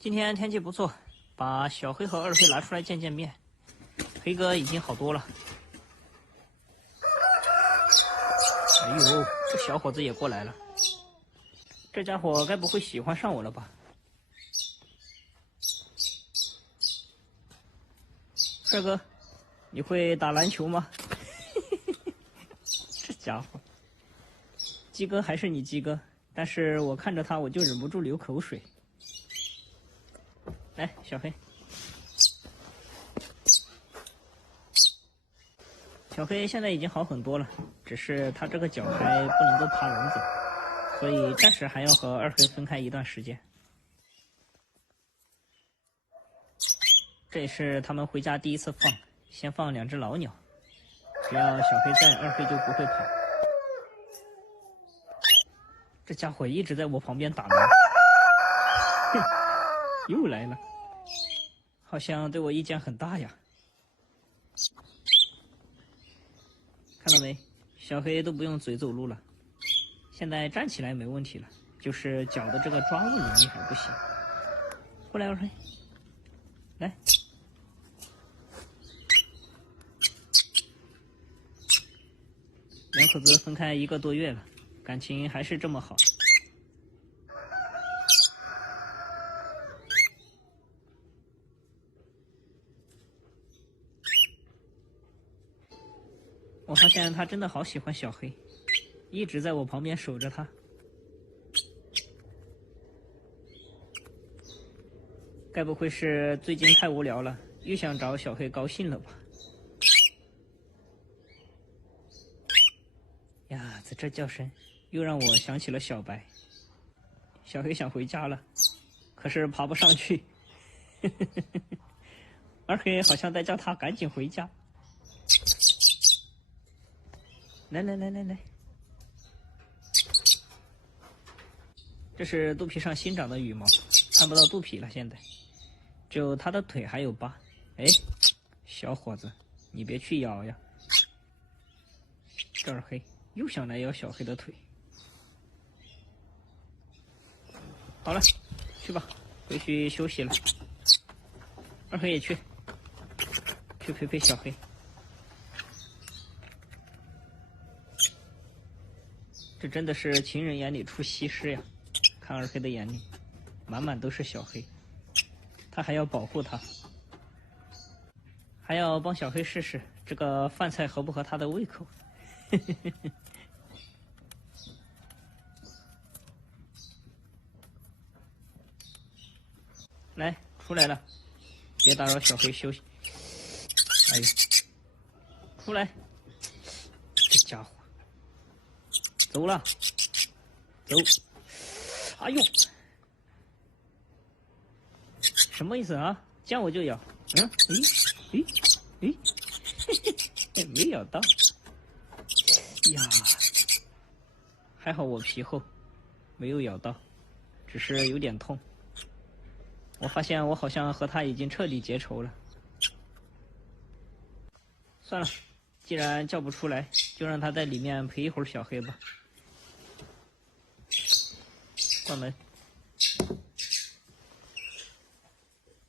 今天天气不错，把小黑和二黑拿出来见见面。黑哥已经好多了。哎呦，这小伙子也过来了。这家伙该不会喜欢上我了吧？帅哥，你会打篮球吗？这家伙，鸡哥还是你鸡哥，但是我看着他我就忍不住流口水。来，小黑。小黑现在已经好很多了，只是他这个脚还不能够爬笼子，所以暂时还要和二黑分开一段时间。这也是他们回家第一次放，先放2只老鸟，只要小黑在，二黑就不会跑。这家伙一直在我旁边打鸣，又来了，好像对我意见很大呀。看到没？小黑都不用嘴走路了，现在站起来没问题了，就是脚的这个抓握能力还不行。过来，二黑，来。两口子分开1个多月了，感情还是这么好。我发现他真的好喜欢小黑，一直在我旁边守着他。该不会是最近太无聊了，又想找小黑高兴了吧？呀，这叫声又让我想起了小白。小黑想回家了，可是爬不上去。二黑好像在叫他赶紧回家。来，这是肚皮上新长的羽毛，看不到肚皮了，现在只有他的腿还有疤。哎，小伙子，你别去咬呀！这二黑又想来咬小黑的腿。好了，去吧，回去休息了。二黑也去陪陪小黑。这真的是情人眼里出西施呀！看二黑的眼里，满满都是小黑，他还要保护他，还要帮小黑试试这个饭菜合不合他的胃口。来，出来了，别打扰小黑休息。哎呦，出来！这家伙，走了，走！哎呦，什么意思啊？见我就咬？没咬到。呀，还好我皮厚，没有咬到，只是有点痛。我发现我好像和他已经彻底结仇了。算了，既然叫不出来，就让他在里面陪一会儿小黑吧。关门。